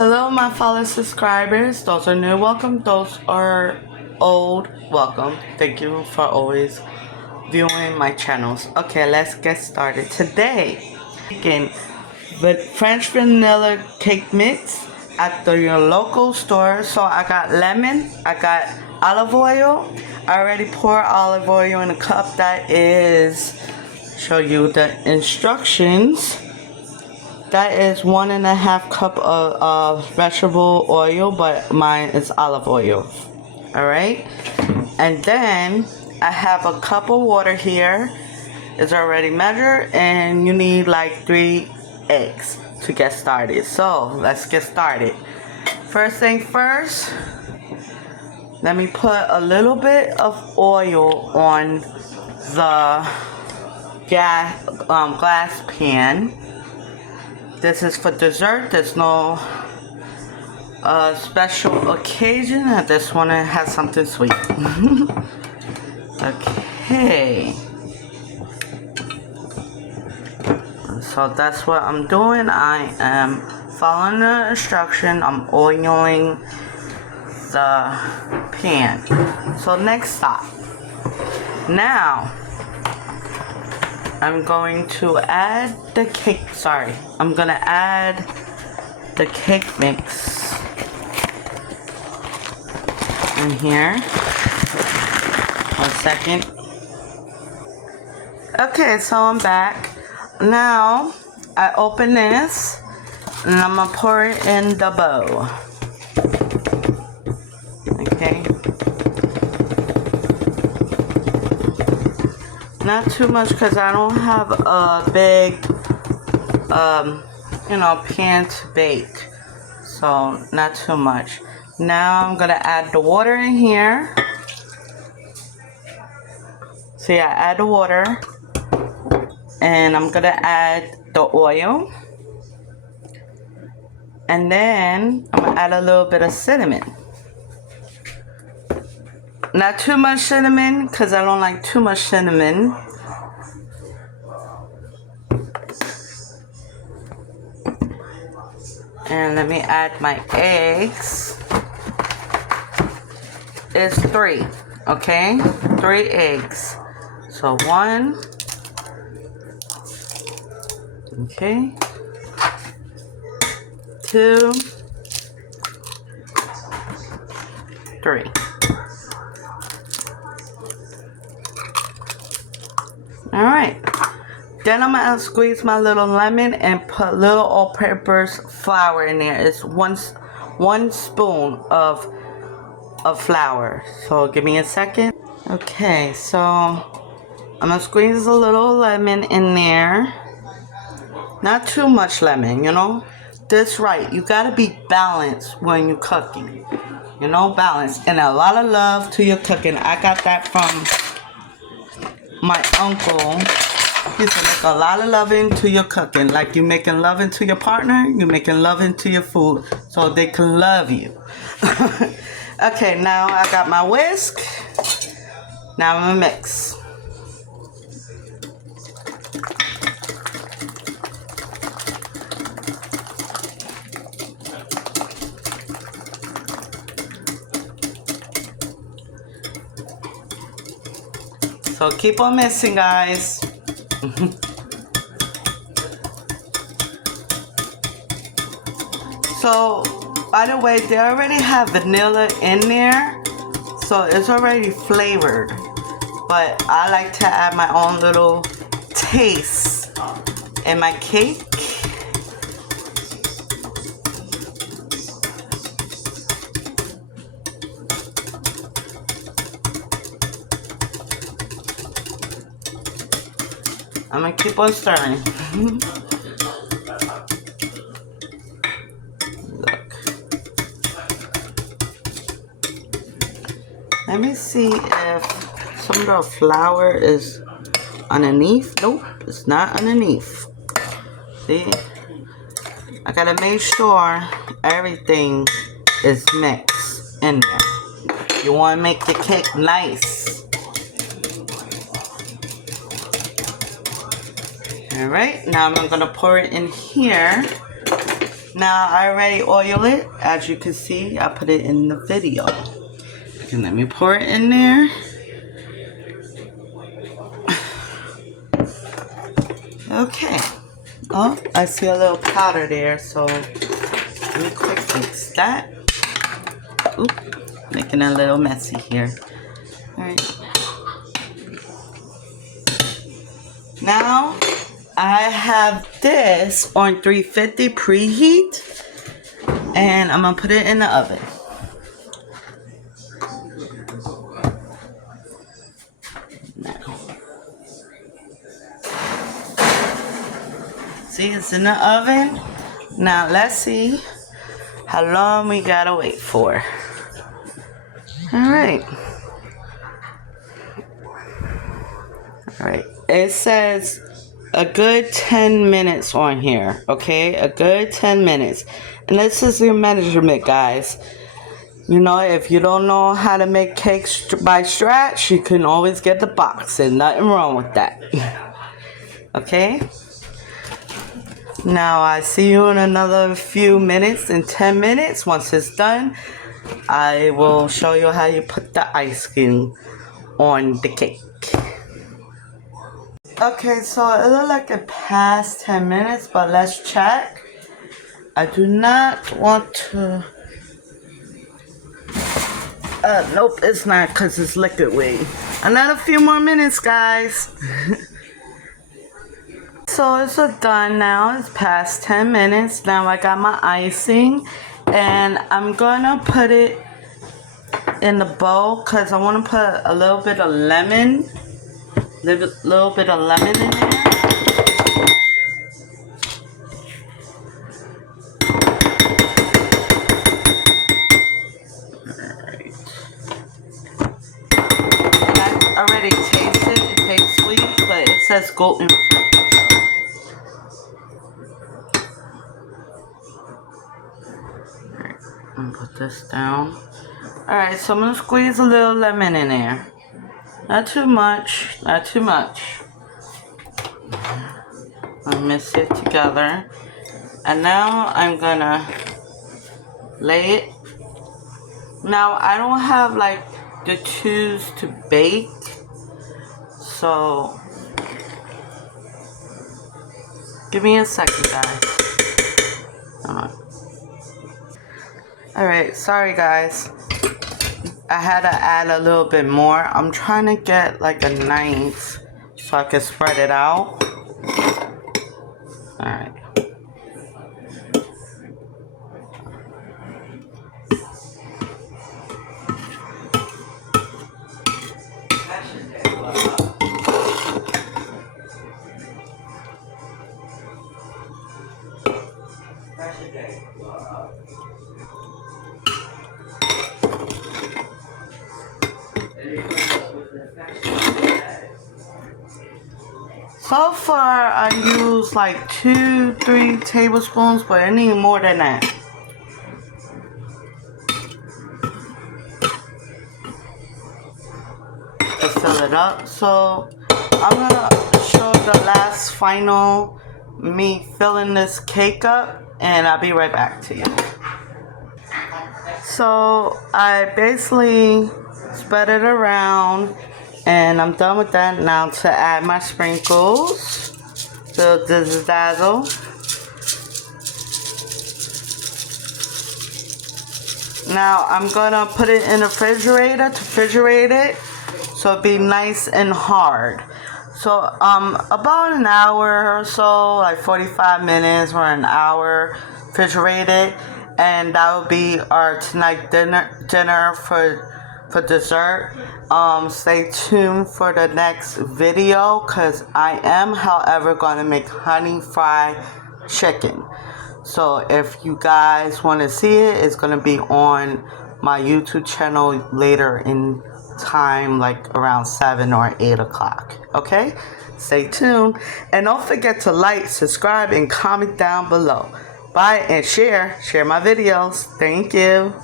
Hello, my fellow subscribers. Those are new, welcome. Those are old, welcome. Thank you for always viewing my channels. Okay, let's get started. Today, making French vanilla cake mix at your local store. So I got lemon, I got olive oil. I already poured olive oil in a cup. That is, show you the instructions. That is 1.5 cup of vegetable oil, but mine is olive oil. Alright? And then I have a cup of water here. It's already measured, and you need like 3 eggs to get started. So let's get started. First thing first, let me put a little bit of oil on the glass pan. This is for dessert. There's no special occasion. This one has something sweet. Okay. So that's what I'm doing. I am following the instruction. I'm oiling the pan. So next stop. Now, I'm going to add the cake, I'm gonna add the cake mix in here. 1 second. Okay, so I'm back. Now, I open this, and I'm gonna pour it in the bowl. Okay. Not too much because I don't have a big, pan to bake. So, not too much. Now, I'm going to add the water in here. See, I add the water. And I'm going to add the oil. And then, I'm going to add a little bit of cinnamon. Not too much cinnamon, because I don't like too much cinnamon. And let me add my eggs. It's 3, okay? 3 eggs. So 1. Okay. 2. 3. Alright, then I'm going to squeeze my little lemon and put little all-purpose flour in there. It's one spoon of flour. So give me a second. Okay, so I'm going to squeeze a little lemon in there. Not too much lemon, This right. You got to be balanced when you're cooking. Balance. And a lot of love to your cooking. I got that from my uncle. He said make a lot of loving to your cooking. Like you making loving to your partner, you making loving to your food so they can love you. Okay, now I got my whisk. Now I'm gonna mix. So keep on mixing, guys. So, by the way, they already have vanilla in there, so it's already flavored. But I like to add my own little taste in my cake. I'm gonna keep on stirring. Look. Let me see if some of the flour is underneath. Nope, it's not underneath. See? I gotta make sure everything is mixed in there. You wanna make the cake nice. Alright, now I'm going to pour it in here. Now I already oil it. As you can see, I put it in the video. And let me pour it in there. Okay. Oh, I see a little powder there, so let me quick fix that. Oop, making it a little messy here. Alright. Now I have this on 350 preheat, and I'm gonna put it in the oven. See, it's in the oven. Now let's see how long we gotta wait for. Alright. Alright. It says a good 10 minutes on here. Okay? A good 10 minutes. And this is your measurement, guys. You know, if you don't know how to make cakes by scratch, you can always get the box. And nothing wrong with that. Okay? Now I see you in another few minutes. In 10 minutes, once it's done, I will show you how you put the icing on the cake. Okay, so it looks like it passed 10 minutes, but let's check. I do not want to... nope, it's not because it's liquid weight. Another few more minutes, guys. So it's done now. It's past 10 minutes. Now I got my icing, and I'm gonna put it in the bowl because I want to put a little bit of lemon, little bit of lemon in there. Alright. I already tasted it. It tastes sweet, but it says gluten free. Put this down. Alright, so I'm going to squeeze a little lemon in there. Not too much. Not too much. I'll mix it together. And now I'm going to lay it. Now, I don't have like the tools to bake. So, give me a second, guys. Hold on. Alright, sorry guys. I had to add a little bit more. I'm trying to get like a knife so I can spread it out. Alright. So far, I used like 2-3 tablespoons, but I need more than that. To fill it up. So I'm gonna show the last final me filling this cake up, and I'll be right back to you. So I basically spread it around, and I'm done with that. Now to add my sprinkles, the dazzle. Now I'm gonna put it in the refrigerator to refrigerate it, so it'll be nice and hard. So about an hour or so, like 45 minutes or an hour, refrigerated, and that will be our tonight dinner for dessert. Stay tuned for the next video, because I am, however, going to make honey fried chicken. So if you guys want to see it, it's going to be on my YouTube channel later in time, like around 7 or 8 o'clock. Okay? Stay tuned. And don't forget to like, subscribe, and comment down below. Bye, and share my videos. Thank you.